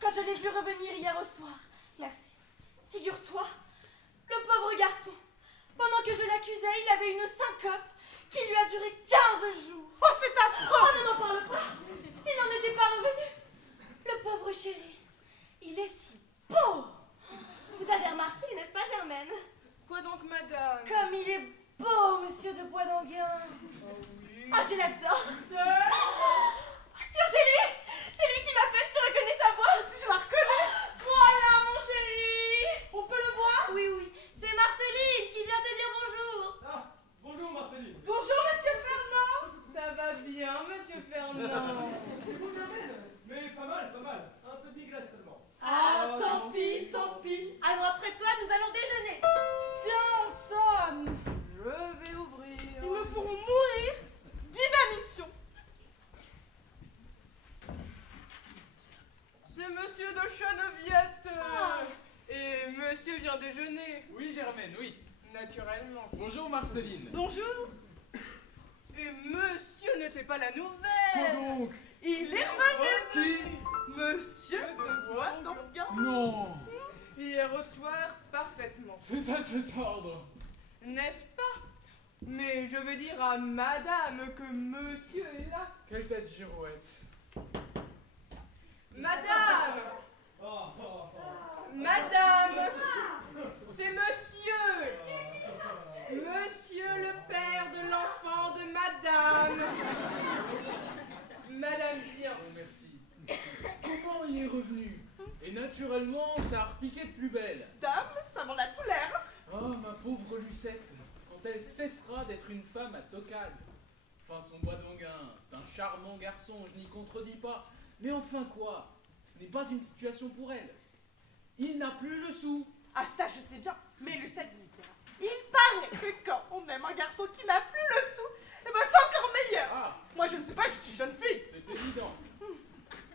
Quand je l'ai vu revenir hier au soir. Merci. Figure-toi, le pauvre garçon, pendant que je l'accusais, il avait une syncope qui lui a duré 15 jours. Oh, c'est affreux! Oh, ne m'en parle pas! S'il n'en était pas revenu. Le pauvre chéri, il est si beau! Vous avez remarqué, n'est-ce pas, Germaine? Quoi donc, madame? Comme il est beau, monsieur de Boisdanguin. Oh oui. Ah, je l'adore. Tiens, c'est lui! C'est lui qui m'appelle, tu reconnais sa voix? Si, je la reconnais. Voilà, mon chéri! On peut le voir? Oui, oui. C'est Marceline qui vient te dire bonjour. Ah, bonjour Marceline. Bonjour, monsieur Fernand. Ça va bien, monsieur Fernand? Bonjour Germaine. Mais pas mal, pas mal. Un peu de migraine seulement. Ah, tant pis, tant pis. Alors après toi, nous allons déjeuner. Tiens, on sonne. Je vais ouvrir. Ils me feront mourir d'inanition. C'est monsieur de Chaneviette. Ah. Et monsieur vient déjeuner. Oui Germaine, oui. Naturellement. Bonjour Marceline. Bonjour. Et monsieur ne sait pas la nouvelle. donc? Il est revenu. Qui? Monsieur de Boisdanguin. Non. Hier au soir, parfaitement. C'est à cet ordre. N'est-ce pas? Mais je veux dire à madame que monsieur est là. Quelle tête girouette. Madame! Madame! C'est monsieur! Monsieur le père de l'enfant de madame! Madame vient. Oh, merci. Comment il est revenu? Et naturellement, ça a repiqué de plus belle. Dame, ça m'en a tout l'air. Oh, ma pauvre Lucette, quand elle cessera d'être une femme à tocal. Enfin, son Boisdanguin, c'est un charmant garçon, je n'y contredis pas. Mais enfin quoi? Ce n'est pas une situation pour elle. Il n'a plus le sou. Ah, ça, je sais bien. Mais Lucette lui dira. Il paraît que quand on aime un garçon qui n'a plus le sou, eh ben c'est encore meilleur. Ah, Moi, je ne sais pas, je suis jeune fille. c'est évident.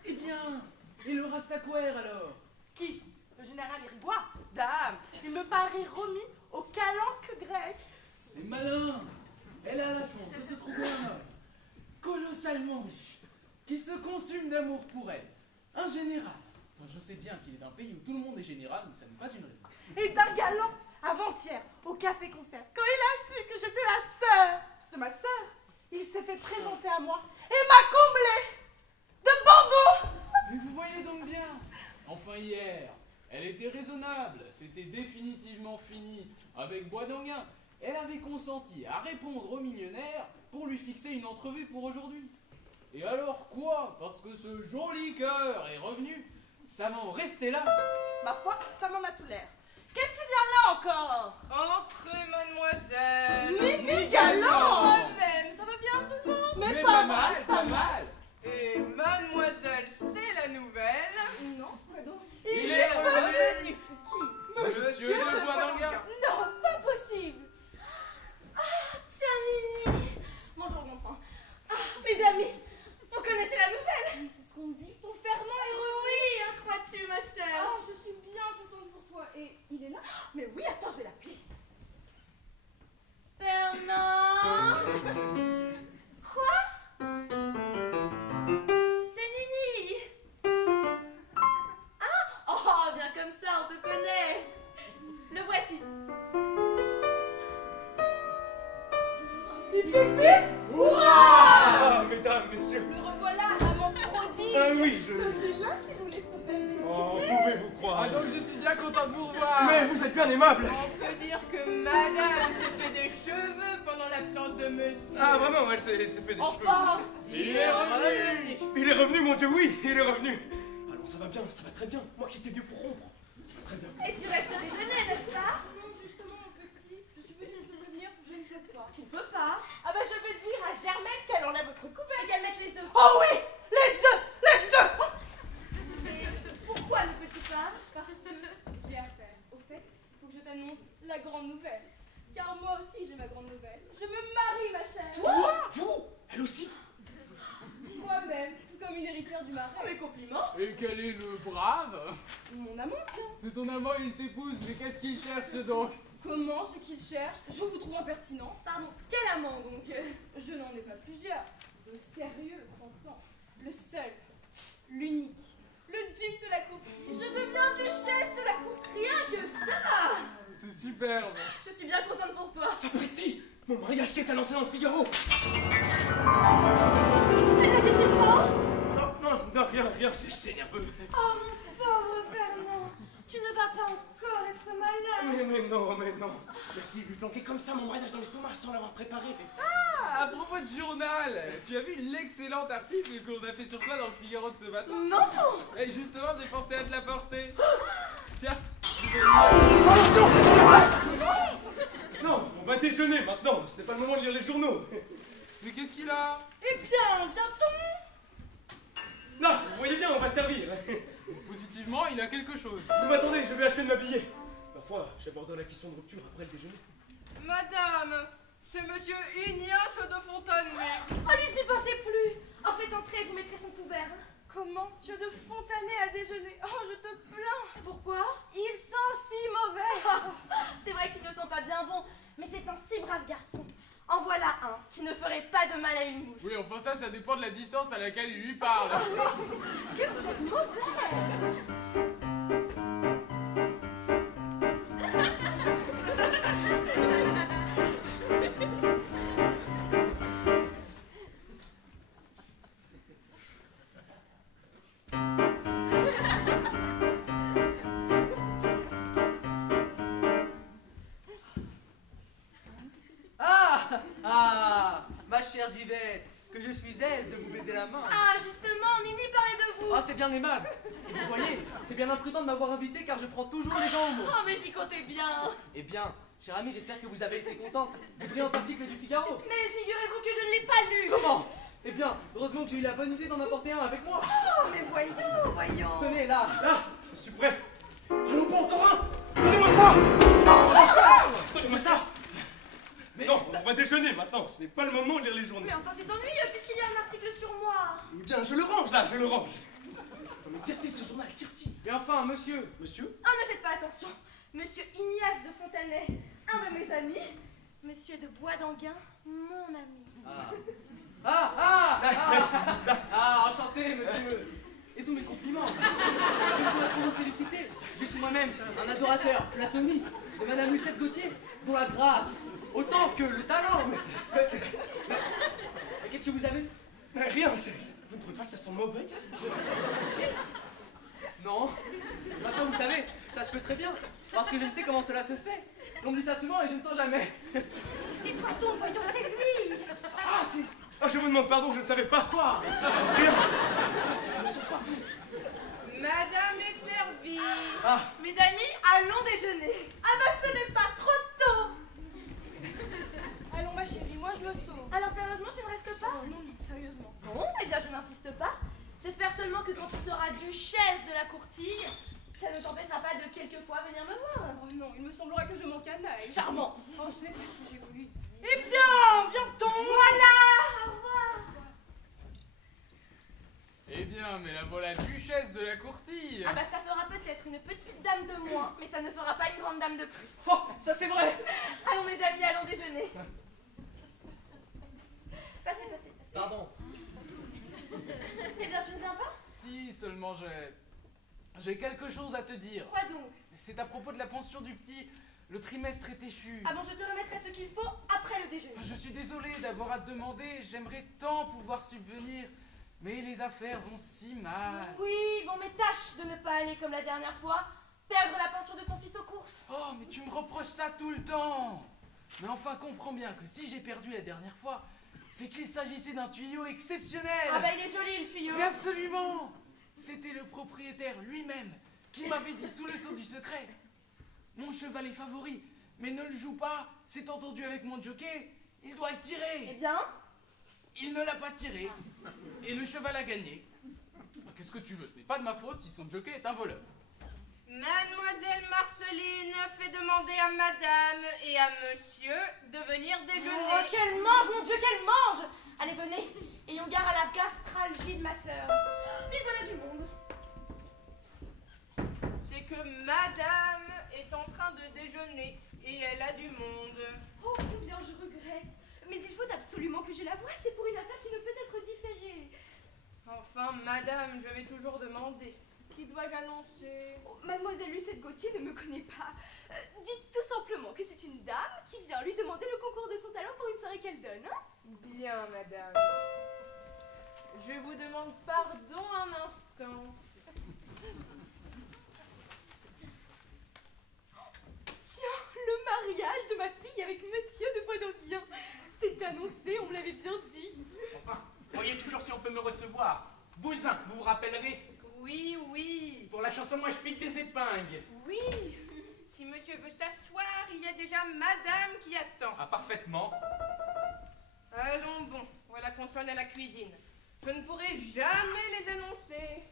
Eh bien, et le Rastaquaire alors? Qui? Le général Irigoyen? Dame, il me paraît remis au calanque grec. C'est malin. Elle a la chance de se trouver un homme colossalement riche, qui se consume d'amour pour elle. Un général. Enfin, je sais bien qu'il est d'un pays où tout le monde est général, mais ça n'est pas une raison. Et d'un galant avant-hier, au café-concert, quand il a su que j'étais la sœur de ma sœur, il s'est fait présenter à moi et m'a comblé de bonbons. Mais vous voyez donc bien. Enfin hier, elle était raisonnable. C'était définitivement fini avec Bois d'Anguin. Elle avait consenti à répondre au millionnaire pour lui fixer une entrevue pour aujourd'hui. Et alors quoi? Parce que ce joli cœur est revenu, ça m'en restait là. Ma foi, ça m'en a tout l'air. Qu'est-ce qu'il y a là encore? Entrez, mademoiselle. Mimi Galant. Moi-même, ça va bien tout le monde? Mais pas mal, pas mal. Et mademoiselle, c'est la nouvelle. Non, quoi donc? Il est revenu. Qui? Monsieur de Bois d'Anguin. Non, pas possible. Ah, tiens, Nini. Bonjour, mon enfant. Ah, mes amis, vous connaissez la nouvelle? C'est ce qu'on dit. Ton Fernand est revenu. Oui, hein, crois-tu, ma chère? Ah, je suis bien contente pour toi. Et il est là? Mais oui, attends, je vais l'appeler. Fernand. Quoi? C'est Nini. Ah, oh, bien comme ça, on te connaît. Le voici. Bip, bip, bip. Ah, mesdames, messieurs. Le revoilà, amant prodige. Ah oui, je... C'est là qui voulait se faire visiter. Oh, pouvez-vous croire. Ah donc je suis bien content de vous revoir. Mais vous êtes bien aimable. On peut dire que madame s'est fait des cheveux pendant l'absence de monsieur. Ah, vraiment, elle s'est fait des cheveux. Enfin, Il est revenu. Il est revenu, mon Dieu, oui, il est revenu. Alors ça va bien, ça va très bien. Moi qui étais venu pour rompre, ça va très bien. et tu restes déjeuner, n'est-ce pas? Non, justement, mon petit. Je suis venue te prévenir. Je ne peux pas. Tu ne peux pas. Ah bah je vais dire à Germaine qu'elle enlève votre couvert et qu'elle mette les œufs. Oh oui, les œufs, les œufs. Mais pourquoi ne peux-tu pas? Parce que j'ai affaire. Au fait, il faut que je t'annonce la grande nouvelle. Car moi aussi j'ai ma grande nouvelle. Je me marie, ma chère. Quoi? Vous? Elle aussi? Moi-même, tout comme une héritière du marais. Mes compliments. Et quel est le brave? Mon amant, tiens. C'est ton amant, il t'épouse, mais qu'est-ce qu'il cherche donc? Comment ce qu'il cherche? Je vous trouve impertinent. Pardon, quel amant donc? Je n'en ai pas plusieurs. Le sérieux, s'entend. Le seul, l'unique, le duc de la courtille. Je deviens duchesse de la courtille. Rien que ça. C'est superbe. Je suis bien contente pour toi. Sapristi! Mon mariage qui est annoncé dans le Figaro. Mais qu'est-ce que tu prends? Non, rien, c'est nerveux. Oh mon pauvre Fernand, tu ne vas pas encore être malade. Mais non. Merci, lui flanquer comme ça mon mariage dans l'estomac sans l'avoir préparé. Ah, à propos de journal, tu as vu l'excellent article qu'on a fait sur toi dans le Figaro de ce matin? Non. Et justement, j'ai pensé à te l'apporter. Tiens. Non, on va déjeuner maintenant. Ce n'est pas le moment de lire les journaux. Mais qu'est-ce qu'il a? Eh bien, bientôt. Non, vous voyez bien, on va servir. Positivement, il a quelque chose. Vous m'attendez, je vais achever de m'habiller. Ma foi, j'aborderai la question de rupture après le déjeuner. Madame, c'est monsieur Ignace de Fontanet. Oh, lui, je n'y pensais plus. En fait, entrez, vous mettrez son couvert. Comment tu as de Fontanet à déjeuner? Oh, je te plains. Pourquoi? Il sent si mauvais. C'est vrai qu'il ne sent pas bien bon, mais c'est un si brave garçon. En voilà un qui ne ferait pas de mal à une mouche. Oui, enfin ça dépend de la distance à laquelle il lui parle. Que vous êtes mauvais. Ma chère Divette, que je suis aise de vous baiser la main. Ah, justement, Nini parlait de vous. Ah, c'est bien aimable. Et vous voyez, c'est bien imprudent de m'avoir invité car je prends toujours les gens au mot. Oh, mais j'y comptais bien. Eh bien, chère amie, j'espère que vous avez été contente du brillant article du Figaro. Mais figurez-vous que je ne l'ai pas lu. Comment? Eh bien, heureusement que j'ai eu la bonne idée d'en apporter un avec moi. Oh, mais voyons. Tenez, là. Là, je suis prêt. Allons pas encore un. Donnez-moi ça. Donnez-moi ça. Mais non, on va déjeuner maintenant. Ce n'est pas le moment de lire les journaux. Mais enfin, c'est ennuyeux puisqu'il y a un article sur moi. Eh bien, je le range là, je le range. Mais tire-t-il ce journal, tire-t-il? Et enfin, monsieur. Monsieur? Oh, ne faites pas attention. Monsieur Ignace de Fontanet, un de mes amis. Monsieur de Bois d'Anguin, mon ami. Enchanté, monsieur. Et tous mes compliments. Je ne saurais trop vous féliciter. Je suis moi-même un adorateur platonique de Madame Lucette Gauthier, dont la grâce, autant que le talent. Mais qu'est-ce que vous avez? Rien, vous ne trouvez pas que ça sent mauvais ici? Si? Non. Maintenant, vous savez, ça se peut très bien, parce que je ne sais comment cela se fait. On me dit ça souvent et je ne sens jamais. Tais-toi donc, voyons, c'est lui. Ah, si. Ah, je vous demande pardon, je ne savais pas. Quoi? Rien. Ça ne sent pas bon. Madame est servie. Ah, Mes amis, allons déjeuner. Ah bah ce n'est pas trop tôt. Allons, ma chérie, moi je me sauve. Alors sérieusement, tu ne restes pas? Oh, non, non, sérieusement. Bon, eh bien je n'insiste pas. J'espère seulement que quand tu seras duchesse de la courtille, ça ne t'empêchera pas de quelquefois venir me voir. Oh non, il me semblera que je m'encanaille. Charmant. Oh, ce n'est pas ce que j'ai voulu dire. Eh bien, viens donc. Voilà. Au revoir. Eh bien, mais la voilà duchesse de la courtille. Ah bah ça fera peut-être une petite dame de moins, mais ça ne fera pas une grande dame de plus. Oh, ça c'est vrai. Allons mes amis, allons déjeuner. Passez, passez, passez. Pardon. Eh bien, tu ne viens pas? Si, seulement j'ai quelque chose à te dire. Quoi donc? C'est à propos de la pension du petit. Le trimestre est échu. Ah bon, je te remettrai ce qu'il faut après le déjeuner. Je suis désolé d'avoir à te demander, j'aimerais tant pouvoir subvenir, mais les affaires vont si mal. Oui, bon, mais tâche de ne pas aller comme la dernière fois, perdre la pension de ton fils aux courses. Oh, mais tu me reproches ça tout le temps. Mais enfin, comprends bien que si j'ai perdu la dernière fois, c'est qu'il s'agissait d'un tuyau exceptionnel. Ah bah il est joli le tuyau. Mais absolument. C'était le propriétaire lui-même qui m'avait dit sous le sceau du secret. Mon cheval est favori, mais ne le joue pas, c'est entendu avec mon jockey, il doit le tirer. Eh bien, Il ne l'a pas tiré, et le cheval a gagné. Qu'est-ce que tu veux? Ce n'est pas de ma faute si son jockey est un voleur. Mademoiselle Marceline fait demander à madame et à monsieur de venir déjeuner. oh qu'elle mange, mon Dieu, qu'elle mange. Allez, venez, ayons garde à la gastralgie de ma sœur. Vive voilà du monde. C'est que madame est en train de déjeuner et elle a du monde. Oh, combien je regrette. Mais il faut absolument que je la voie, c'est pour une affaire qui ne peut être différée. Enfin, madame, je vais toujours demander. Qui dois-je annoncer? Oh, Mademoiselle Lucette Gauthier ne me connaît pas. Dites tout simplement que c'est une dame qui vient lui demander le concours de son talent pour une soirée qu'elle donne, hein? Bien, madame. Je vous demande pardon un instant. Tiens, le mariage de ma fille avec Monsieur de Boisdanguien. C'est annoncé, on me l'avait bien dit. Enfin, voyez toujours si on peut me recevoir. Bousin, vous vous rappellerez? Oui, oui. Pour la chanson, moi je pique des épingles. Oui. Si monsieur veut s'asseoir, il y a déjà madame qui attend. Ah, parfaitement. Allons bon, voilà qu'on sonne à la cuisine. Je ne pourrai jamais les annoncer.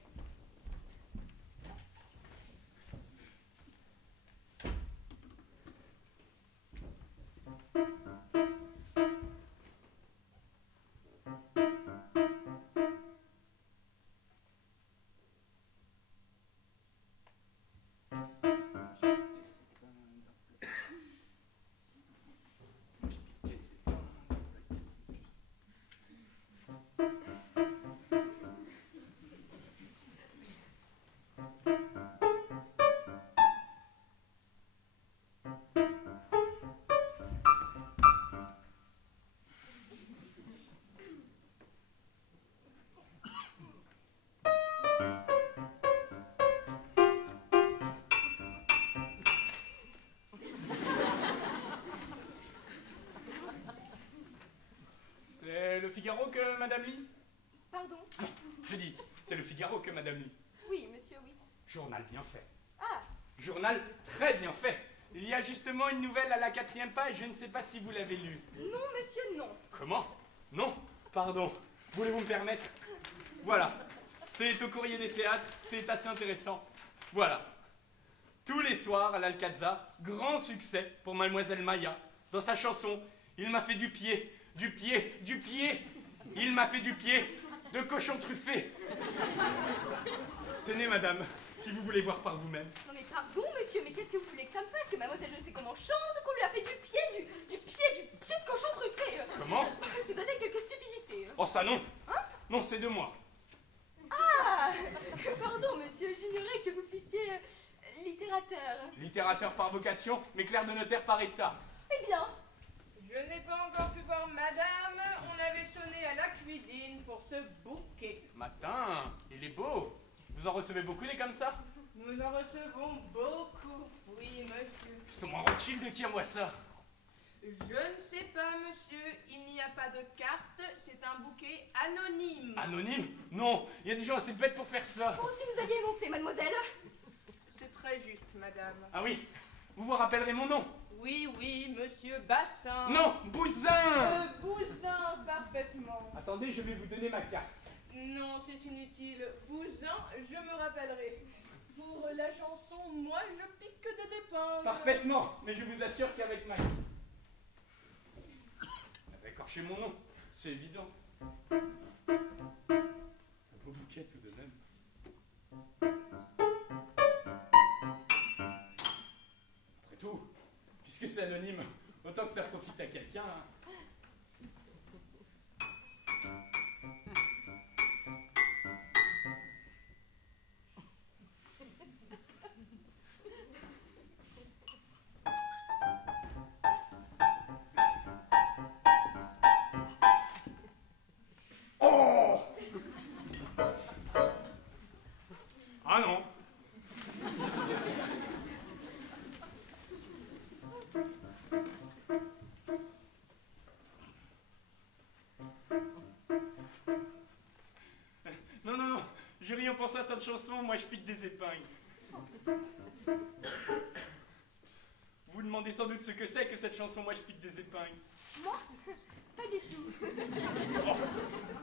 C'est le Figaro que madame lit? Pardon? Je dis, c'est le Figaro que madame lit. Oui, monsieur, oui. Journal bien fait. Ah, Journal très bien fait. Il y a justement une nouvelle à la 4e page, je ne sais pas si vous l'avez lue. non, monsieur, non. Comment? Non? Pardon. Voulez-vous me permettre? Voilà. C'est au Courrier des Théâtres, c'est assez intéressant. Voilà. Tous les soirs à l'Alcazar, grand succès pour Mademoiselle Maya. Dans sa chanson, il m'a fait du pied, du pied, du pied. Il m'a fait du pied de cochon truffé. Tenez, madame, si vous voulez voir par vous-même. Non mais pardon, monsieur, mais qu'est-ce que vous voulez que ça me fasse? Que mademoiselle je sais comment chante, qu'on lui a fait du pied de cochon truffé. Comment? Ce doit être quelque stupidité. Oh, ça non. Non, c'est de moi. Ah, pardon, monsieur, j'ignorais que vous puissiez littérateur. Littérateur par vocation, mais clerc de notaire par état. Eh bien, Je n'ai pas encore pu voir madame. On avait sonné à la cuisine pour ce bouquet. Matin, il est beau. Vous en recevez beaucoup des comme ça? Nous en recevons beaucoup. Oui, monsieur. C'est moi Rothschild qui envoie ça. Je ne sais pas, monsieur. Il n'y a pas de carte. C'est un bouquet anonyme. Anonyme? Non, il y a des gens assez bêtes pour faire ça. oh, si vous aviez annoncé, mademoiselle. C'est très juste, madame. Ah oui, vous vous rappellerez mon nom? Oui, oui, monsieur Bassin. Non, Bousin. Bousin, parfaitement. Attendez, je vais vous donner ma carte. Non, c'est inutile. Bousin, je me rappellerai. Pour la chanson, moi, je pique des épingles. Parfaitement, mais je vous assure qu'avec ma... Écorcher mon nom, c'est évident. Un beau bouquet tout de même. Après tout, puisque c'est anonyme, autant que ça profite à quelqu'un. Hein. Ah non. Non, non, non, jury, on pense à cette chanson, moi je pique des épingles. Vous demandez sans doute ce que c'est que cette chanson, moi je pique des épingles. Moi? Pas du tout. Oh,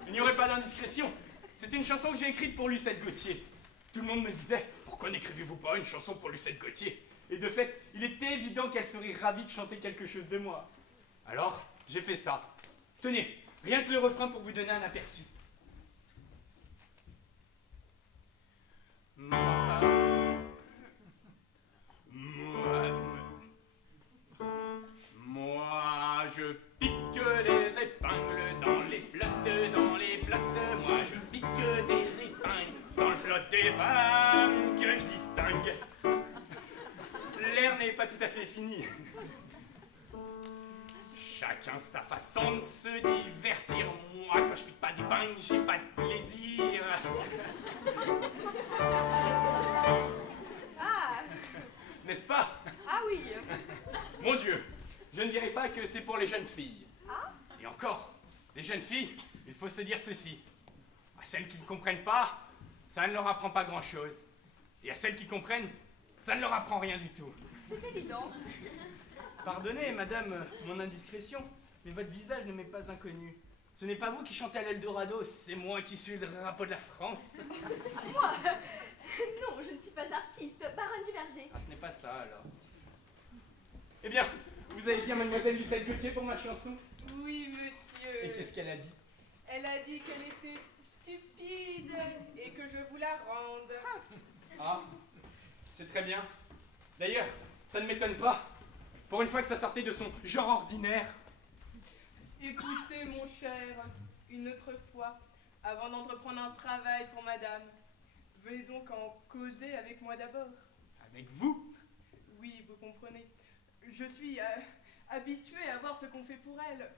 il n'y aurait pas d'indiscrétion. C'est une chanson que j'ai écrite pour Lucette Gauthier. Tout le monde me disait, pourquoi n'écrivez-vous pas une chanson pour Lucette Gauthier? Et de fait, il était évident qu'elle serait ravie de chanter quelque chose de moi. Alors, j'ai fait ça. Tenez, rien que le refrain pour vous donner un aperçu. Moi, je pique des épingles dans les plottes, Moi, je pique des épingles dans le plot des femmes que je distingue. L'air n'est pas tout à fait fini. Chacun sa façon de se divertir. Moi, quand je pique pas d'épingles, j'ai pas de plaisir. Ah, N'est-ce pas? ah oui. Mon Dieu, je ne dirais pas que c'est pour les jeunes filles. Ah? Et encore, les jeunes filles, il faut se dire ceci. À celles qui ne comprennent pas, ça ne leur apprend pas grand-chose. Et à celles qui comprennent, ça ne leur apprend rien du tout. C'est évident. Pardonnez, madame, mon indiscrétion, mais votre visage ne m'est pas inconnu. Ce n'est pas vous qui chantez à l'Eldorado, c'est moi qui suis le drapeau de la France. Moi? Non, je ne suis pas artiste. Baronne du Verger. Ah, ce n'est pas ça, alors. Eh bien, vous avez bien mademoiselle Lucette Gauthier pour ma chanson? Oui, monsieur. Et qu'est-ce qu'elle a dit? Elle a dit qu'elle était stupide et que je vous la rende. Ah, c'est très bien. D'ailleurs, ça ne m'étonne pas. Pour une fois que ça sortait de son genre ordinaire. Écoutez, mon cher, une autre fois, avant d'entreprendre un travail pour madame, veuillez donc en causer avec moi d'abord. Avec vous? Oui, vous comprenez. Je suis habituée à voir ce qu'on fait pour elle.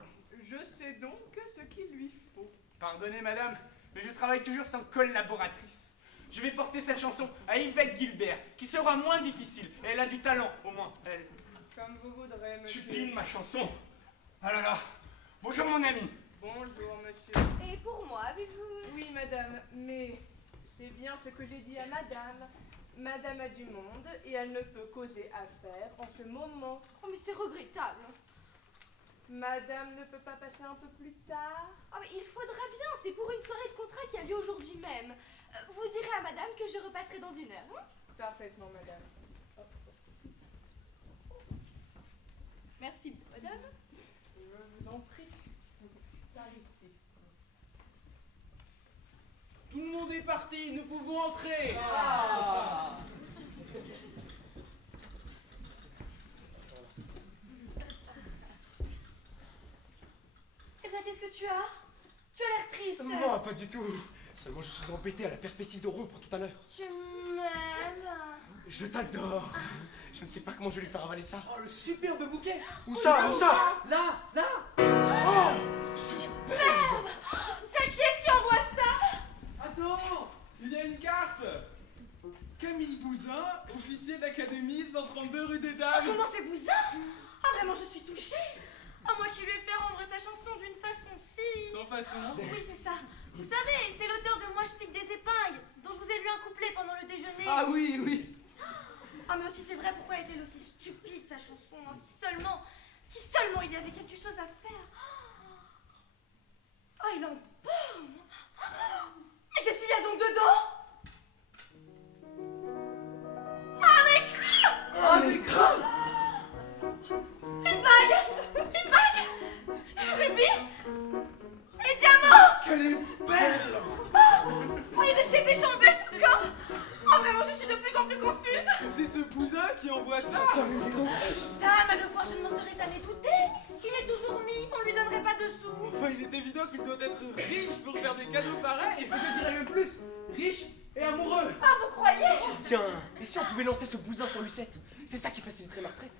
Je sais donc ce qu'il lui faut. Pardonnez, madame, mais je travaille toujours sans collaboratrice. Je vais porter cette chanson à Yvette Gilbert, qui sera moins difficile. Elle a du talent, au moins, elle. Comme vous voudrez, monsieur. Stupide, ma chanson. Ah là là. Bonjour, mon ami. Bonjour, monsieur. Et pour moi, avez-vous... Oui, madame, mais c'est bien ce que j'ai dit à madame. Madame a du monde et elle ne peut causer affaire en ce moment. Oh, mais c'est regrettable. Madame ne peut pas passer un peu plus tard? Ah, mais il faudra bien. C'est pour une soirée de contrat qui a lieu aujourd'hui même. Vous direz à madame que je repasserai dans 1 heure. Hein? Parfaitement, madame. Merci, madame. Je vous en prie. Par ici. Tout le monde est parti, nous pouvons entrer. Ah. Eh bien, qu'est-ce que tu as? Tu as l'air triste. Moi, pas du tout. Seulement, je suis embêté à la perspective de rompre tout à l'heure. Tu m'aimes? Je t'adore. Je ne sais pas comment je vais lui faire avaler ça. Oh, le superbe bouquet. Où ça? Où ça? Là, là. Oh! Superbe! Tiens, qui est-ce qui envoie ça? Attends, il y a une carte. Camille Bouzin, officier d'académie, 132 rue des Dames. Comment c'est Bouzin? Ah, vraiment, je suis touchée. Ah, moi qui lui ai fait rendre sa chanson d'une façon si... Sans façon. Oui, c'est ça. Vous savez, c'est l'auteur de Moi je pique des épingles, dont je vous ai lu un couplet pendant le déjeuner. Ah oui, oui. Ah, mais aussi c'est vrai, pourquoi est-elle aussi stupide sa chanson, hein, si seulement il y avait quelque chose à faire. Ah, il en parle. Mais qu'est-ce qu'il y a donc dedans? Un écran! Un écran. Une bague! Une bague! Des rubis! Et diamants! Qu'elle est belle. Oh, et de chez Péchambès encore! Oh, vraiment, je suis de plus en plus confuse! C'est ce Bouzin qui envoie ça. Dame, à le voir, je ne m'en serais jamais doutée! Il est toujours mis, on lui donnerait pas de sous! Enfin, il est évident qu'il doit être riche pour faire des cadeaux pareils. Je dirais même plus. Riche et amoureux. Ah, vous croyez? Tiens, et si on pouvait lancer ce Bouzin sur Lucette? C'est ça qui faciliterait ma retraite.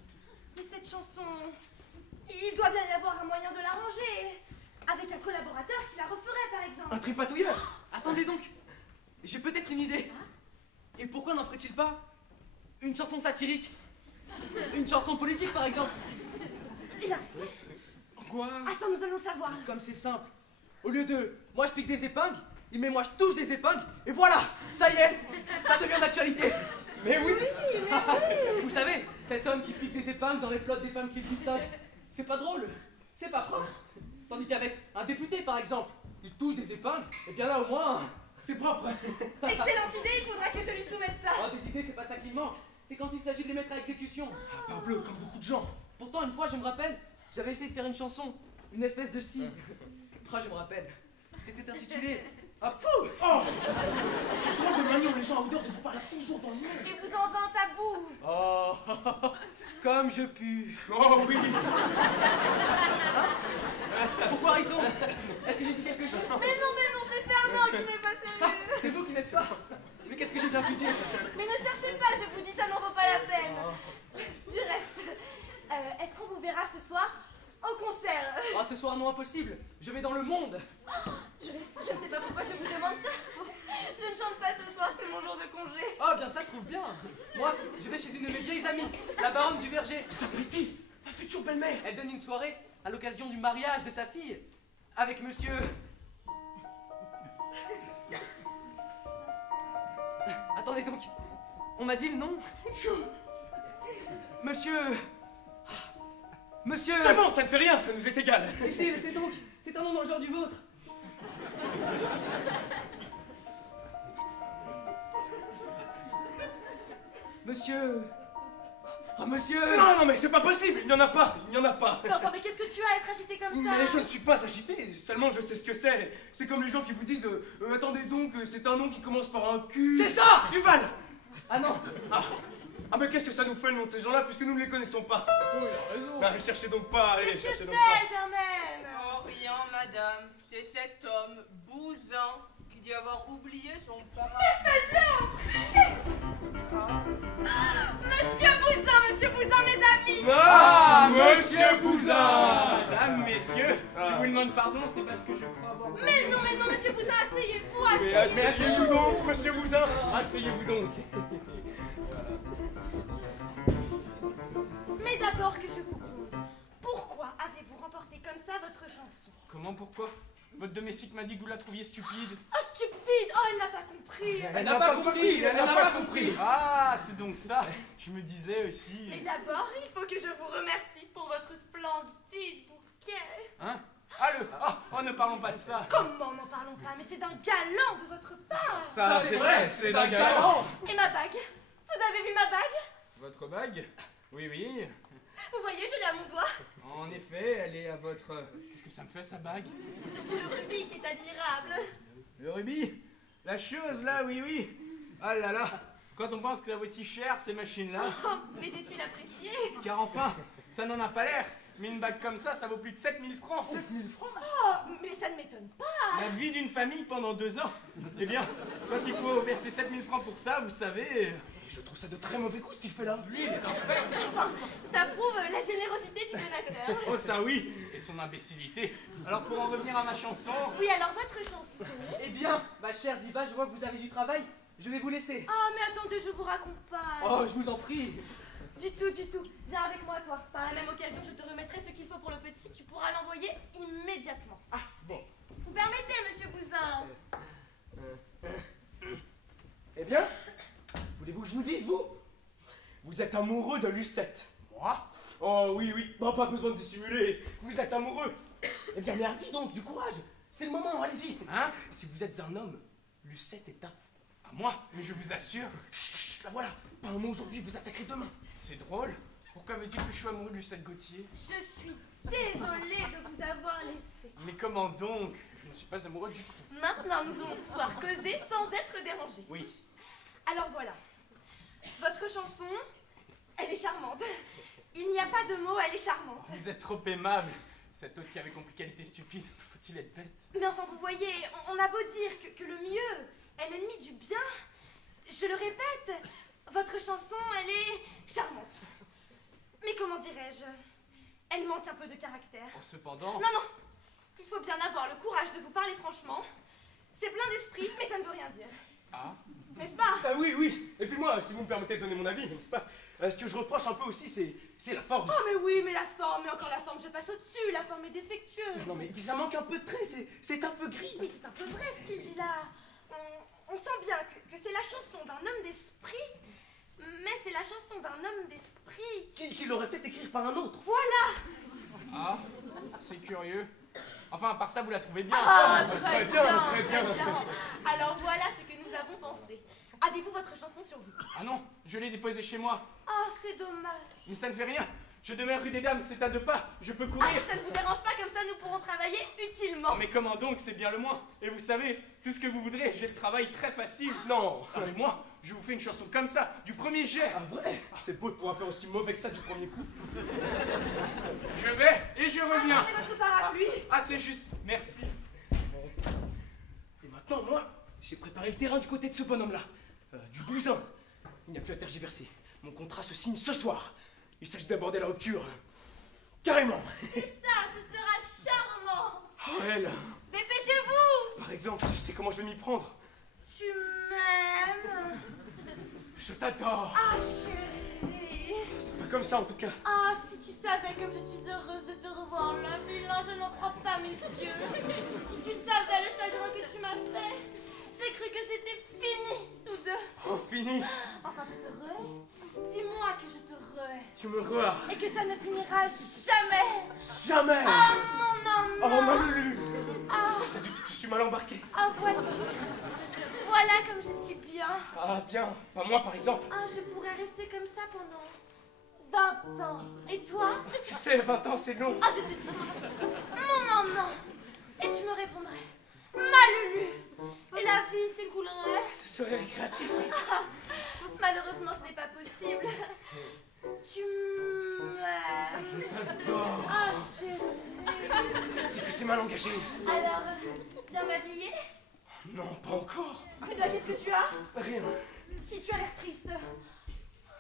Mais cette chanson... Il doit bien y avoir un moyen de l'arranger! Avec un collaborateur qui la referait, par exemple! Un tripatouilleur? Attendez donc. J'ai peut-être une idée. Et pourquoi n'en ferait-il pas une chanson satirique? Une chanson politique, par exemple? Il a raison! Quoi? Attends, nous allons le savoir! Comme c'est simple. Au lieu de moi je pique des épingles, il met moi je touche des épingles, et voilà, ça y est, ça devient d'actualité. Mais oui, Vous savez, cet homme qui pique des épingles dans les plots des femmes qu'il distingue, c'est pas drôle, c'est pas propre. Tandis qu'avec un député par exemple, il touche des épingles, et bien là au moins, c'est propre. Excellente idée, il faudra que je lui soumette ça! Oh, des idées, c'est pas ça qui me manque, c'est quand il s'agit de les mettre à exécution. Parbleu, comme beaucoup de gens. Pourtant, une fois, je me rappelle, j'avais essayé de faire une chanson, une espèce de scie. Oh, je me rappelle. C'était intitulé Ah, fou! Oh! Quel drôle de manion, les gens à odeur de vous parler toujours dans le nez. Et vous en vint à bout! Oh, comme je pue. Oh oui! Pourquoi rit-on? Est-ce que j'ai dit quelque chose? Mais non, c'est Fernand qui n'est pas sérieux! C'est vous qui n'êtes pas. Mais qu'est-ce que j'ai bien pu dire? Mais ne cherchez pas, je vous dis, ça n'en vaut pas la peine! Du reste, est-ce qu'on vous verra ce soir au concert? Ah, ce soir, non, impossible. Je vais dans le monde. Je ne sais pas pourquoi je vous demande ça. Je ne chante pas ce soir, c'est mon jour de congé. Ah, bien ça, je trouve bien. Moi, je vais chez une de mes vieilles amies, la baronne du Verger. Sapristi, ma future belle-mère. Elle donne une soirée à l'occasion du mariage de sa fille avec monsieur... Attendez donc, on m'a dit le nom? Monsieur... Monsieur... C'est bon, ça ne fait rien, ça nous est égal. Si, laissez donc, c'est un nom dans le genre du vôtre. Monsieur... Oh, monsieur... Non, mais c'est pas possible, il n'y en a pas. Mais enfin, mais qu'est-ce que tu as à être agité comme ça? Mais je ne suis pas agité, seulement je sais ce que c'est. C'est comme les gens qui vous disent attendez donc, c'est un nom qui commence par un Q. C'est ça! Duval. Ah non! Ah mais qu'est-ce que ça nous fait le nom de ces gens-là puisque nous ne les connaissons pas? Il a raison. Bah, cherchez donc pas, allez, Qu'est-ce que cherchez donc pas. c'est, Germaine? Oh, rien, madame. C'est cet homme, Bouzin, qui dit avoir oublié son Monsieur Bouzin, mes amis! Ah, monsieur Bouzin! Mesdames, messieurs, je vous demande pardon, c'est parce que je crois avoir... Mais non, monsieur Bouzin, asseyez-vous, Mais asseyez-vous! asseyez-vous donc, monsieur Bouzin, asseyez-vous donc. Mais d'abord que je vous gronde, pourquoi avez-vous remporté comme ça votre chanson? Comment, pourquoi? Votre domestique m'a dit que vous la trouviez stupide. Ah, stupide! Oh, elle n'a pas compris! Elle n'a pas compris, elle n'a pas compris. Ah, c'est donc ça. Je me disais aussi... Mais d'abord, il faut que je vous remercie pour votre splendide bouquet! Hein? Oh, ne parlons pas de ça. Comment n'en parlons pas? Mais c'est d'un galant de votre part! Ça, c'est vrai, c'est d'un galant. Et ma bague? Vous avez vu ma bague? Votre bague? Oui, oui. Vous voyez, je l'ai à mon doigt. En effet, elle est à votre... Qu'est-ce que ça me fait, sa bague? C'est surtout le rubis qui est admirable. Le rubis? La chose, là, oui, oui. Ah là là. Quand on pense que ça vaut si cher, ces machines-là. Oh, mais j'ai su l'apprécier. Car enfin, ça n'en a pas l'air. Mais une bague comme ça vaut plus de 7000 francs. 7000 francs? Oh, mais ça ne m'étonne pas. La vie d'une famille pendant 2 ans. Eh bien, quand il faut verser 7000 francs pour ça, vous savez... je trouve ça de très mauvais goût ce qu'il fait là. Lui, il est un fer. Enfin, ça prouve la générosité du donateur. Oh ça oui, et son imbécilité. Alors pour en revenir à ma chanson... Oui, alors votre chanson. Eh bien, ma chère diva, je vois que vous avez du travail. Je vais vous laisser. Ah, mais attendez, je vous raccompagne. Oh, je vous en prie. Du tout, du tout. Viens avec moi, toi. Par la même occasion, je te remettrai ce qu'il faut pour le petit. Tu pourras l'envoyer immédiatement. Ah, bon. Vous permettez, monsieur Bousin? Eh bien, voulez-vous que je vous dise, vous? Vous êtes amoureux de Lucette. Moi? Oh oui, oui, bah, pas besoin de dissimuler. Vous êtes amoureux. Eh bien, merde, donc, du courage. C'est le moment, allez-y. Hein? Si vous êtes un homme, Lucette est à vous. À moi? Mais je vous assure, Chut, là voilà. Pas un mot aujourd'hui, vous attaquerez demain. c'est drôle. Pourquoi me dire que je suis amoureux de Lucette Gauthier? Je suis désolée de vous avoir laissé. Mais comment donc? Je ne suis pas amoureux du tout. Maintenant, nous allons pouvoir causer sans être dérangés. Oui. Alors voilà. Votre chanson, elle est charmante. Il n'y a pas de mots, elle est charmante. Vous êtes trop aimable. Cet autre qui avait compris qu'elle était stupide, faut-il être bête? Mais enfin, vous voyez, on a beau dire que le mieux est l'ennemi du bien. Je le répète, votre chanson, elle est charmante. Mais comment dirais-je? Elle manque un peu de caractère. Oh, cependant... Non, non, il faut bien avoir le courage de vous parler franchement. C'est plein d'esprit, mais ça ne veut rien dire. Ah? N'est-ce pas? Ah oui, oui. Et puis moi, si vous me permettez de donner mon avis, n'est-ce pas? Ce que je reproche un peu aussi, c'est la forme. Oh mais oui, mais la forme, mais encore la forme, je passe au-dessus, la forme est défectueuse. Non mais puis ça manque un peu de trait, c'est un peu gris. Mais c'est un peu vrai ce qu'il dit là. On sent bien que c'est la chanson d'un homme d'esprit, mais c'est la chanson d'un homme d'esprit Qui l'aurait fait écrire par un autre. Voilà. Ah? C'est curieux. Enfin, à part ça, vous la trouvez bien. Ah, très bien, très bien. Alors voilà ce que nous avons pensé. Avez-vous votre chanson sur vous? Ah non, je l'ai déposée chez moi. Oh, c'est dommage. Mais ça ne fait rien. Je demeure rue des Dames, c'est à 2 pas. Je peux Ah, courir. si ça ne vous dérange pas, comme ça nous pourrons travailler utilement. Mais comment donc, c'est bien le moins. Et vous savez, tout ce que vous voudrez, j'ai le travail très facile. Non. Ah, mais moi, je vous fais une chanson comme ça, du premier jet. Ah vrai? C'est beau de pouvoir faire aussi mauvais que ça du premier coup. Je vais et je reviens. Prenez votre parapluie. Ah, c'est juste. Merci. Et maintenant, moi, j'ai préparé le terrain du côté de ce bonhomme-là. Du Bousin. Il n'y a plus à tergiverser. Mon contrat se signe ce soir. Il s'agit d'aborder la rupture. Carrément. C'est ça, ce sera charmant. Oh, elle. Dépêchez-vous. Par exemple, je sais comment je vais m'y prendre. Tu m'aimes? Je t'adore. Ah, chérie. C'est pas comme ça en tout cas. Ah, si tu savais comme je suis heureuse de te revoir, la vilain, je n'en crois pas mes yeux. Si tu savais le chagrin que tu m'as fait, j'ai cru que c'était fini, nous deux. Oh, fini. Enfin, je te rehais. Dis-moi que je te rehais. Tu me rehas. Et que ça ne finira jamais. Jamais. Ah, mon Oh, amour. ma Lulu. Ah, C'est pas ça du tout que je suis mal embarqué. ah, vois-tu. Voilà comme je suis bien. Ah, bien. Pas moi, par exemple. Ah, je pourrais rester comme ça pendant 20 ans. Et toi? Tu sais, 20 ans, c'est long. Ah, je te dirai. Mon maman. Et tu me répondrais. Ma Lulu. Et la vie s'écoulerait. Ce serait récréatif. Ah, malheureusement, ce n'est pas possible. Tu m'aimes. Je t'adore. Ah, chérie. Je dis que c'est mal engagé. Alors, viens m'habiller? Non, pas encore. Mais toi, qu'est-ce que tu as? Rien. Si tu as l'air triste.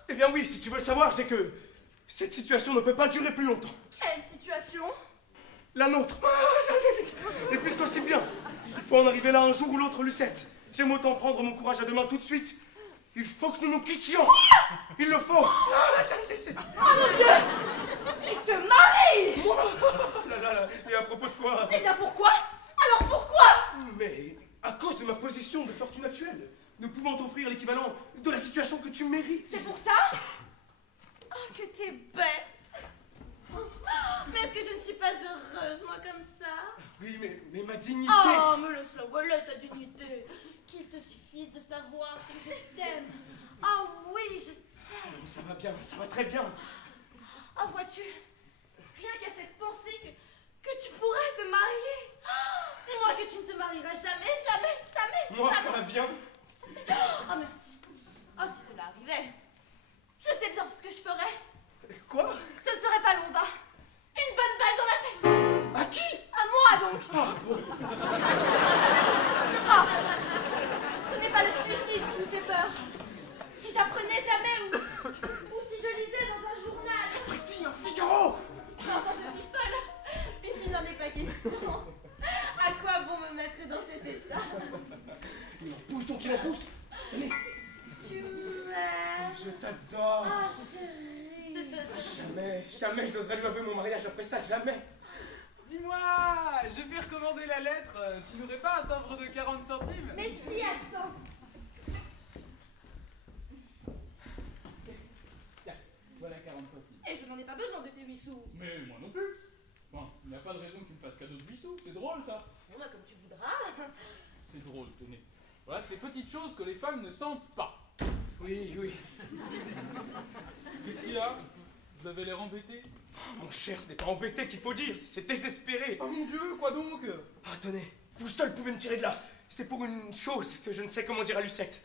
Eh bien oui, si tu veux le savoir, c'est que cette situation ne peut pas durer plus longtemps. Quelle situation? La nôtre. Et puisqu'aussi bien, il faut en arriver là un jour ou l'autre, Lucette. J'aime autant prendre mon courage à deux mains tout de suite. Il faut que nous nous quittions. Il le faut. Oh mon Dieu! Tu te maries! Là. Et à propos de quoi? Eh bien pourquoi? Alors pourquoi? Mais à cause de ma position de fortune actuelle, nous pouvons t'offrir l'équivalent de la situation que tu mérites. C'est pour ça? Oh, que t'es bête! Mais est-ce que je ne suis pas heureuse, moi, comme ça? Oui, mais ma dignité. Oh, me laisse-la, voilà ta dignité! Qu'il te suffise de savoir que je t'aime! Oh oui, je t'aime! Ça va bien, ça va très bien. Oh, vois-tu? Rien qu'à cette pensée que tu pourrais te marier! Oh, dis-moi que tu ne te marieras jamais! Moi, jamais. ça va bien. Oh, merci! Oh, si cela arrivait, je sais bien ce que je ferais! Quoi? Ce ne serait pas long, va! Une bonne balle dans la tête! À qui? À moi, donc! Ah bon. Ah, ce n'est pas le suicide qui me fait peur. Si j'apprenais cet état. Il en pousse donc il en pousse. Tenez, Tu m'aimes. je t'adore. Ah, chérie. Jamais je n'oserais lui avouer mon mariage après ça, jamais. Dis-moi, je vais recommander la lettre. Tu n'aurais pas un timbre de 40 centimes? Mais si, attends. Tiens, voilà 40 centimes. Et je n'en ai pas besoin de tes 8 sous. Mais moi non plus. Bon, il n'y a pas de raison que tu me fasses cadeau de 8 sous. C'est drôle, ça. Bon, bah, comme tu voudras. C'est drôle, tenez. Voilà de ces petites choses que les femmes ne sentent pas. Oui, oui. Qu'est-ce qu'il y a? Vous avez l'air embêté. Mon cher, ce n'est pas embêté qu'il faut dire, c'est désespéré. Oh mon Dieu, quoi donc? Ah, tenez, vous seul pouvez me tirer de là. C'est pour une chose que je ne sais comment dire à Lucette.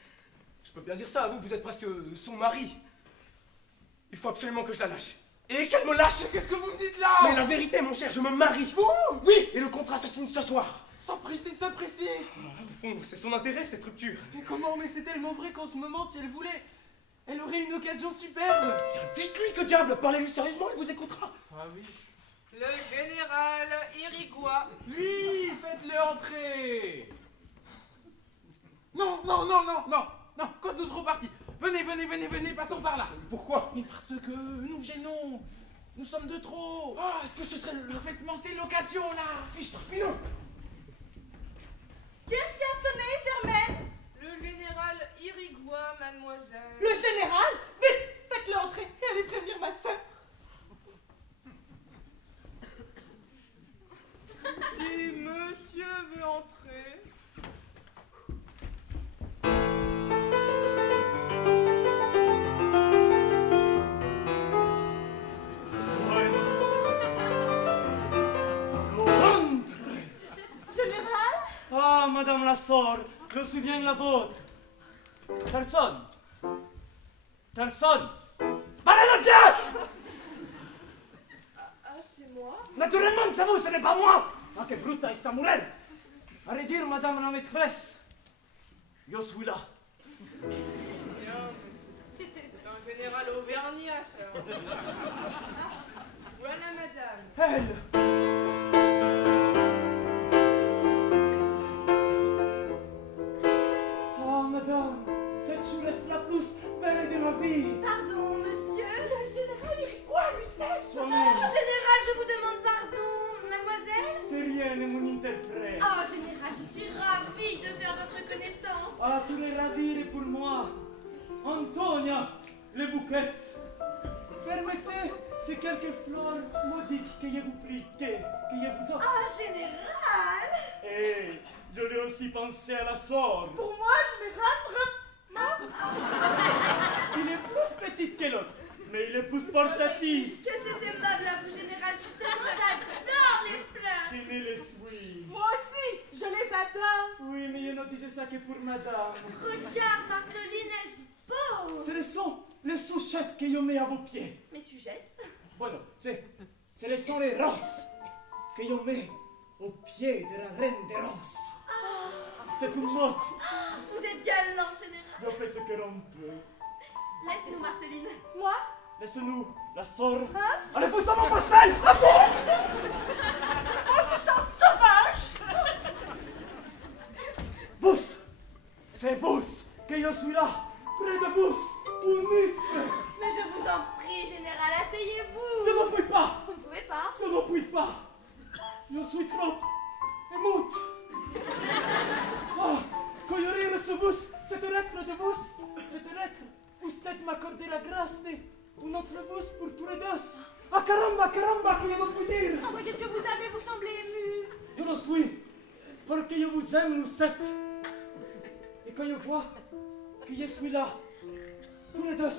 Je peux bien dire ça à vous, vous êtes presque son mari. Il faut absolument que je la lâche. Et qu'elle me lâche. Qu'est-ce que vous me dites là? Mais la vérité, mon cher, je me marie. Vous? Oui, et le contrat se signe ce soir. Sapristi de sapristi. Au fond, c'est son intérêt, cette rupture. Mais comment? Mais c'est tellement vrai qu'en ce moment, si elle voulait, elle aurait une occasion superbe. Tiens, dites-lui que diable, parlez-lui sérieusement, il vous écoutera. Ah oui. Le général Irigois. Oui, faites-le entrer. Non, non, non, non, non, non, code 12 reparti. Venez, venez, venez, venez, passons par là. Pourquoi? Mais parce que nous gênons. Nous sommes de trop. Ah, est-ce que ce serait le... Parfaitement, c'est l'occasion là. Fiche, filons. Qu'est-ce qui a sonné, Germaine? Le général Irigois, mademoiselle. Le général? Vite, faites-le entrer et allez prévenir ma sœur. Si monsieur veut entrer. Général? Ah, madame la sœur, je suis bien la vôtre. Personne. Personne. Parlez le pied! Ah, c'est moi? Naturellement, c'est vous, ce n'est pas moi. Ah, que bruta esta mujer. Allez dire, madame la maîtresse, je suis là. Bien, c'est un général auvergnat, ça. Voilà, madame. Elle. Ah, madame, cette journée la plus belle de ma vie. Pardon, monsieur. Le général Irigois, Lucette. Soi-même. Oh, général, je vous demande pardon. Mademoiselle? C'est rien, ne mon interprète. Oh, général, je suis ravie de faire votre connaissance. Ah, tu les ravir pour moi. Antonia, les bouquettes. Permettez ces quelques fleurs maudites que je vous prie, que je vous offre. Oh, général. Et je l'ai aussi pensé à la sœur. Pour moi, général, Il est plus petite que l'autre, mais il est plus portatif. que c'est aimable à vous, général. Justement, j'adore les fleurs. Il est les suit. Moi aussi, je les adore. Oui, mais je ne disais ça que pour madame. Regarde, Marceline, est-ce beau? Ce sont les souchettes que je mets à vos pieds. Mes sujets. Bueno, ce sont les roses que je mets au pied de la reine des roses. C'est une mode. Vous êtes galant, général. Je fais ce que l'on peut. Laissez-nous, Marceline. Moi? Laisse-nous, la sœur. Hein? Allez-vous à mon passage. Oh, c'est un sauvage. Vous, c'est vous que je suis là, près de vous, unique. Mais je vous en prie, général, Je asseyez-vous. ne puis pas. Vous ne pouvez pas. Je ne puis pas. Je suis trop émoute. Oh, quand j'aurai reçu vous, cette lettre de vous, cette lettre, vous êtes m'accorder la grâce de une autre vous pour tous les deux. Ah, caramba, caramba, que je ne puis dire. Oh, mais qu'est-ce que vous avez? Vous semblez ému. Je le suis, parce que je vous aime, Lucette. Et quand je vois que je suis là, tous les deux,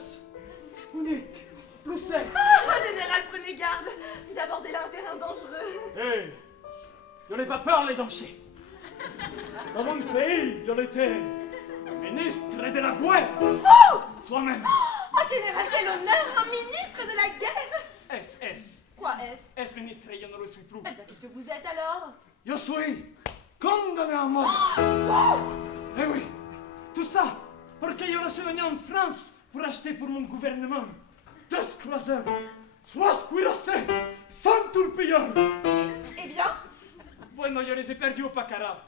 unique, Lucette. Oh, général, prenez garde. Vous abordez là un terrain dangereux. Hé, je n'ai pas peur, les dangers. Dans mon pays, je l'étais ministre de la guerre. Oh, Soi-même. oh, général, quel honneur. Un ministre de la guerre. S. Quoi est-ce? S ministre, je ne le suis plus. Eh bien, qu'est-ce que vous êtes alors? Je suis condamné à mort. Eh oui, tout ça parce que je suis venu en France pour acheter pour mon gouvernement 2 croiseurs, 3 cuirassés, 100 tourbillons. Eh bien? Bueno, yo les ai perdus au Pacara.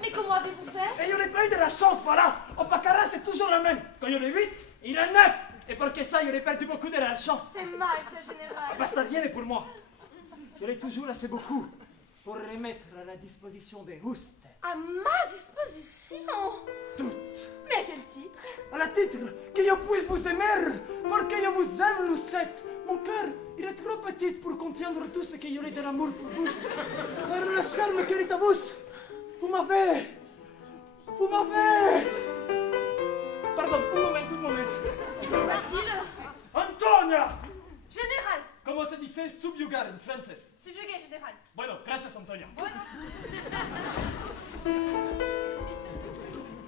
Mais comment avez-vous fait? Et je n'ai pas eu de la chance, voilà. Au Pacara, c'est toujours le même. Quand il y en a 8, il y en a 9. Et pour que ça, je n'ai perdu beaucoup de l'argent. C'est mal, ce général. Basta rien est pour moi. J'aurai toujours assez beaucoup pour remettre à la disposition des houstes. À ma disposition. Toutes. Mais à quel titre? À la titre que je puisse vous aimer, parce que je vous aime, Lucette. Mon cœur, il est trop petit pour contenir tout ce qu'il y aurait de l'amour pour vous. Par le charme qu'il est à vous, vous m'avez... Pardon, un moment. Que va-t-il? Antonia! Général! Comment se disait subjugar en français? Subjugué, général. Bueno, gracias, Antonia.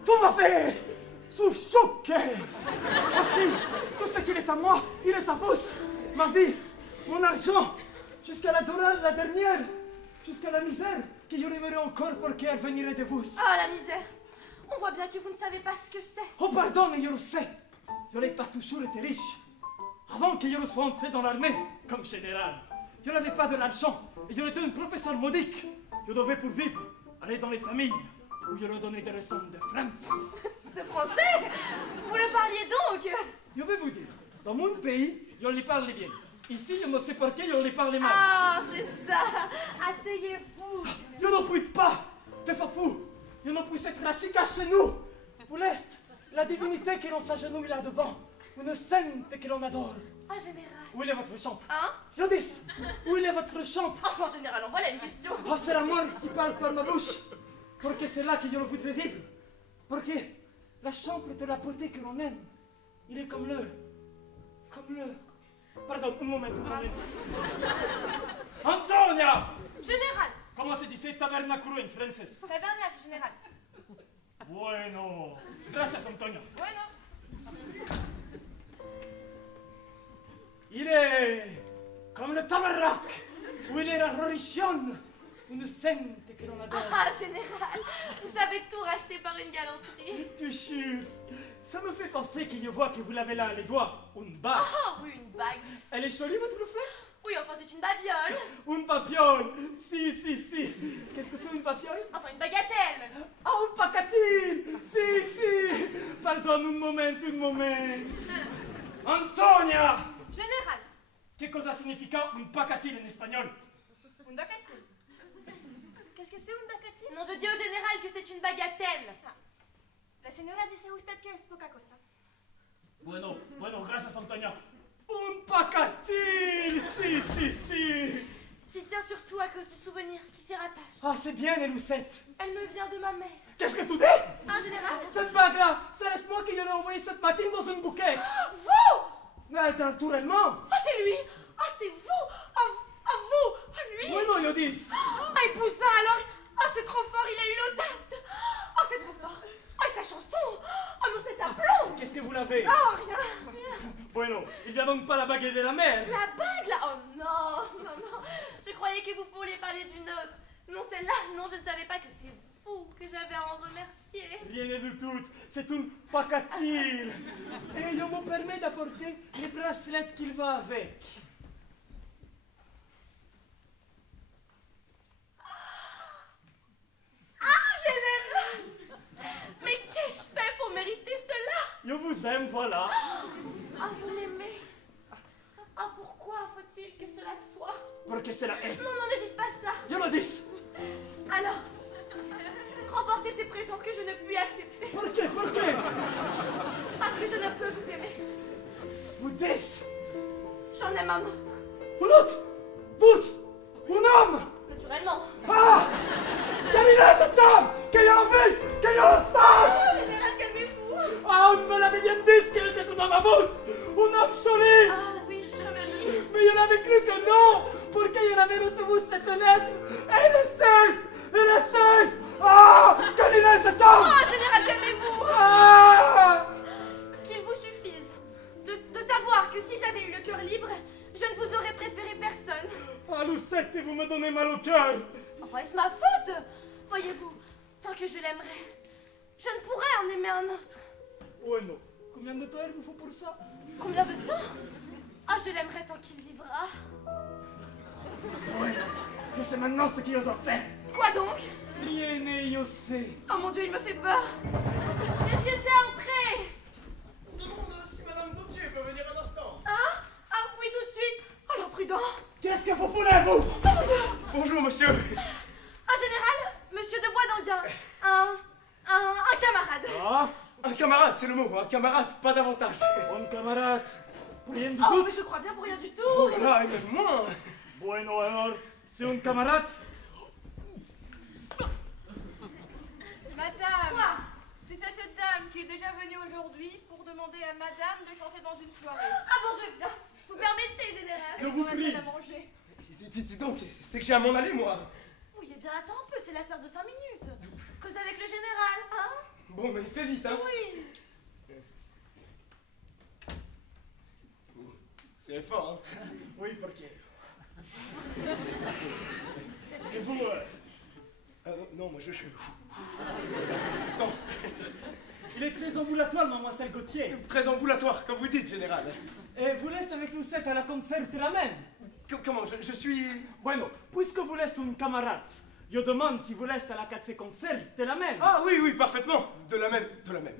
Vous m'avez sous-choqué. Aussi, tout ce qu'il est à moi, il est à vous. Ma vie, mon argent, jusqu'à la dorade, la dernière, jusqu'à la misère, que je rêverai encore pour qu'elle venirait de vous. Ah, la misère! On voit bien que vous ne savez pas ce que c'est. Oh, pardon, je le sais. Je n'ai pas toujours été riche. Avant que je ne sois entré dans l'armée comme général, je n'avais pas de l'argent et je étais un professeur modique. Je devais pour vivre aller dans les familles où je leur donnais des leçons de français. De français? Vous le parliez donc? Je vais vous dire, dans mon pays, je les parle bien. Ici, je ne sais pas pourquoi je les parle mal. Ah, c'est ça. Asseyez-vous. Je ne puis pas, te fou. Je ne puis être assis qu'à genoux. Vous laissez la divinité que l'on s'agenouille là-devant. Une sainte que l'on adore. Ah, général. Où est votre chambre? Hein? Je dis, où est votre chambre? Enfin, général, en voilà une question. Oh, c'est la mort qui parle par ma bouche. Parce que c'est là que je le voudrais vivre. Parce que la chambre de la beauté que l'on aime, il est comme le... Pardon, un moment. Antonia! Général. Comment se disait tabernaculo en français? Tabernacle, général. Bueno. Gracias, Antonia. Bueno. Il est comme le tabernacle, où il est la religion, une sainte que l'on adore. Ah, général, vous savez tout racheter par une galanterie. Toujours. Ça me fait penser que je vois que vous l'avez là, les doigts, une bague. Oh, oui, une bague. Elle est jolie, votre fleur? Oui, enfin, c'est une babiole. Une papiole. Si. Qu'est-ce que c'est une papiole? Enfin, une bagatelle. Ah, un pacatine. Si. Pardon, un moment. Antonia! Général. ¿Qué cosa significa un pacatil en espagnol? Une bagatelle. Qu'est-ce que c'est une bagatelle? Non, je dis au général que c'est une bagatelle. Ah. La señora dice usted que es poca cosa. Bueno, gracias, Antonia. Un pacatil. Si. J'y tiens surtout à cause du souvenir qui s'y rattache. Ah, c'est bien, Lucette. Elle me vient de ma mère. Qu'est-ce que tu dis? Un général? Cette bague-là, c'est moi qui l'ai envoyée cette matinée dans une bouquette. Vous? Mais naturellement. Ah, c'est lui. Ah, c'est vous. Ah, vous. Ah, lui. Bueno, yo dis. Ah, il poussa alors. Ah, c'est trop fort, il a eu l'audace. Ah, c'est trop fort. Ah, et sa chanson. Ah non, c'est un plomb. Qu'est-ce que vous l'avez? Ah, rien. Bueno, il vient donc pas la bague de la mer. La bague, là. Oh non. Je croyais que vous pourriez parler d'une autre. Non, celle-là, non, je ne savais pas que c'est vous que j'avais à en remercier. Rien de tout, c'est un pacatil. Et je me permets d'apporter les bracelets qu'il va avec. Ah, général. Mais qu'ai-je fait pour mériter cela? Je vous aime, voilà. Ah, vous l'aimez. Ah, pourquoi faut-il que cela soit? Parce que c'est la haine. Non, ne dites pas ça. Je le dis. Alors, remportez ces présents que je ne puis accepter. Por qué? Parce que je ne peux vous aimer. Vous dites. J'en aime un autre. Un autre? Vous? Un homme? Naturellement. Ah! Quelle est cette homme? Que je le visse? Que je le sache? Oh, général, calmez-vous. Ah, on me l'avait bien dit qu'il était un homme à vous. Un homme joli. Ah oui, joli. Mais je n'avais cru que non. Pourquoi je n'avais reçu cette lettre? Et le cesse. Ah! Quel est cet homme? Oh, général, calmez-vous. Ah! Qu'il vous suffise de savoir que si j'avais eu le cœur libre, je ne vous aurais préféré personne. Ah, Lucette, vous me donnez mal au cœur. Enfin, est-ce ma faute? Voyez-vous, tant que je l'aimerais, je ne pourrais en aimer un autre. Bueno, combien de temps il vous faut pour ça? Combien de temps? Ah, je l'aimerais tant qu'il vivra. Je sais maintenant ce qu'il doit faire. Quoi donc? Viene, yo sais. Oh mon Dieu, il me fait peur. Qu'est-ce que c'est? Entrez! Je demande si Madame Gauthier peut venir un instant. Hein? Ah oui, tout de suite. Oh l'imprudent. Qu'est-ce que vous voulez, vous? Bonjour, monsieur. Un général, monsieur de Boisdanguin. Un camarade. Ah, Un camarade, c'est le mot. Un camarade, pas davantage. un camarade. Rien du Oh, tout. mais je crois bien pour rien du tout. Oh là là, et même moins. Bueno, alors, c'est un camarade. Madame, Quoi? c'est cette dame qui est déjà venue aujourd'hui pour demander à madame de chanter dans une soirée. Ah bon, je viens. Vous permettez, général? Je vous prie. À manger. Dis donc, c'est que j'ai à m'en aller, moi. Oui, eh bien attends un peu, c'est l'affaire de 5 minutes. Cause avec le général, hein? Bon, mais fais vite, hein. Oui. C'est fort, hein. Oui, porque. Et vous, Non, moi je... il est très ambulatoire, mademoiselle Gauthier. Très ambulatoire, comme vous dites, général. Et vous laissez avec nous à la concert de la même. Comment je suis... Bueno, puisque vous laissez un camarade, je demande si vous laissez à la café concert de la même. Ah oui, parfaitement. De la même,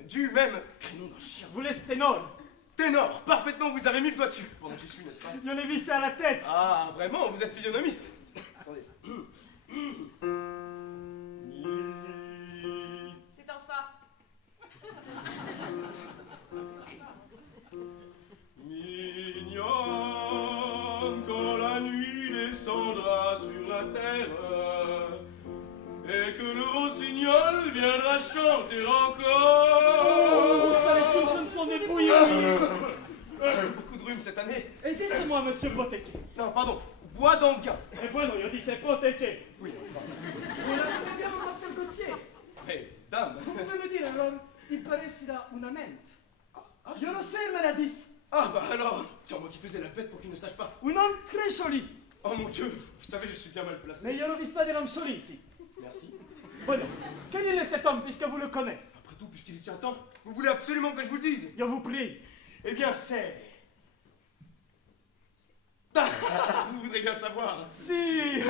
du même. Crénom d'un chien. Vous laissez ténor. Ténor, parfaitement, vous avez mis le doigt dessus. Pendant que j'y suis, n'est-ce pas? Je l'ai vissé à la tête. Ah, vraiment, vous êtes physionomiste. Attendez. C'est un fa. Mignon, quand la nuit descendra sur la terre et que le rossignol viendra chanter encore. Ça laisse une chanson débrouillée. Beaucoup de rhume cette année. Aidez-moi, monsieur Poteke. Non, pardon, Boisdanguin. Et bueno, je dis c'est Poteke. Oui, enfin. Vous l'avez bien, mademoiselle Gauthier. Hé, dame. Vous pouvez me dire alors, il paraît qu'il a une amante. Je le sais, il me l'a dit. Ah bah alors, c'est moi qui faisais la pète pour qu'il ne sache pas. Un homme très joli. Oh mon Dieu, vous savez, je suis bien mal placé. Mais je ne vise pas des hommes jolis ici. Merci. Bueno, quel est cet homme puisque vous le connaissez? Après tout, puisqu'il y tient tant, vous voulez absolument que je vous le dise? Je vous prie. Eh bien, c'est... Ah, vous voudrez bien le savoir. Si.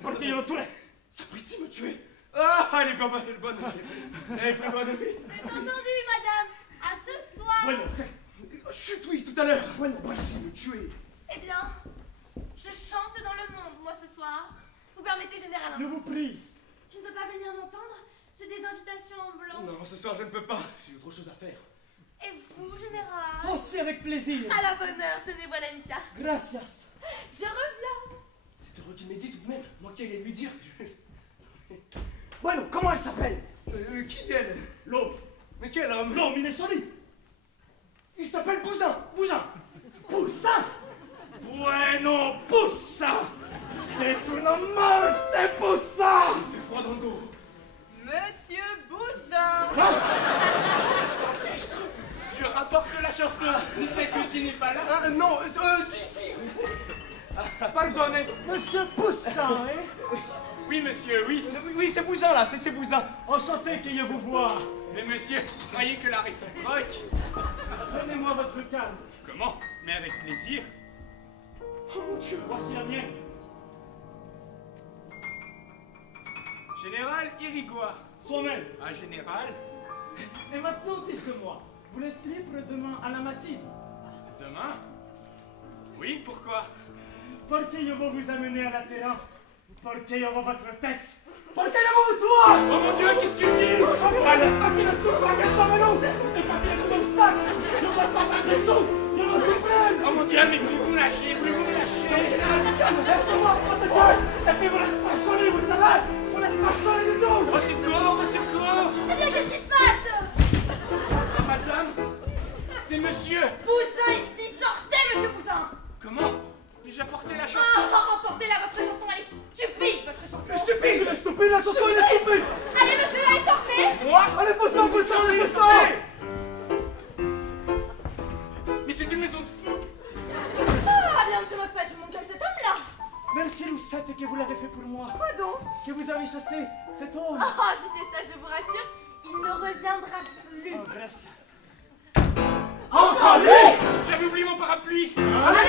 Porque je le tuerai. Sapristi me tuer. Ah, elle est pas mal, elle est bonne. Elle est très bonne, oui. C'est entendu, madame. À ce soir. Bueno, c'est... Chut, oui, tout à l'heure. Bueno, Merci me tuer. Eh bien, je chante dans le monde, moi, ce soir. Vous permettez, général? je vous prie. Tu ne veux pas venir m'entendre? J'ai des invitations en blanc. Non, ce soir, je ne peux pas. J'ai autre chose à faire. Et vous, général? Aussi avec plaisir. À la bonne heure, tenez, voilà une carte. Gracias. Je reviens. C'est heureux qu'il m'ait dit tout de même. Moi qui allais lui dire que je... Bueno, comment elle s'appelle? Qui elle? L'homme. Mais quel homme? L'homme, il est joli. Il s'appelle Bousin. Poussin. Bueno, Poussin. C'est une morte, Poussin. Il fait froid dans le dos. Monsieur Bousin. Je rapporte la chanson. C'est que tu n'es pas là. Ah, non, si. Pardonnez, monsieur Poussin, hein? Oui, monsieur, oui. Oui, c'est Bousin, là, c'est Bousin. Enchanté que je vous vois. Mais monsieur, croyez que la réciproque. Donnez-moi votre carte. Comment? Mais avec plaisir. Oh mon Dieu. Voici la mienne. Général Irigoire. Soi-même. Un général? Et maintenant, dites-moi, vous laissez libre demain à la matinée? Demain? Oui, pourquoi? Parce que je vais vous amener à la terrain. Parce que je veux votre tête. Parce que je veux toi. Oh mon Dieu, qu'est-ce qu'il dit? Allez, parce qu'il ne se trouve pas qu'elle tombe l'eau. Et quand il y a des obstacles, je ne passe pas par dessous. Je veux souffrir. Oh mon Dieu, mais voulez-vous me lâcher? Voulez-vous me lâcher? Laissez-moi protéger. Et puis vous laissez pas choler, vous savez. Vous laissez pas choler du tout. Au secours, au secours! Eh bien, qu'est-ce qui se passe? Oh, madame, c'est monsieur. Bousin ici, sortez, monsieur Bousin. Comment? Mais j'ai apporté la chanson. Ah, emportez-la, votre chanson, elle est stupide, votre chanson. Stupide. Il est stupide, la chanson, il est stupide. Allez, monsieur, allez, sortez. Moi? Allez, faut ça, allez, faut ça. Mais c'est une maison de fous. Ah, bien, ne se moque pas du monde avec cet homme-là. Merci, Lucette, que vous l'avez fait pour moi. Quoi donc? Que vous avez chassé cet homme. Ah, si c'est ça, je vous rassure, il ne reviendra plus. Oh, gracias. Encore lui! J'avais oublié mon parapluie. Allez,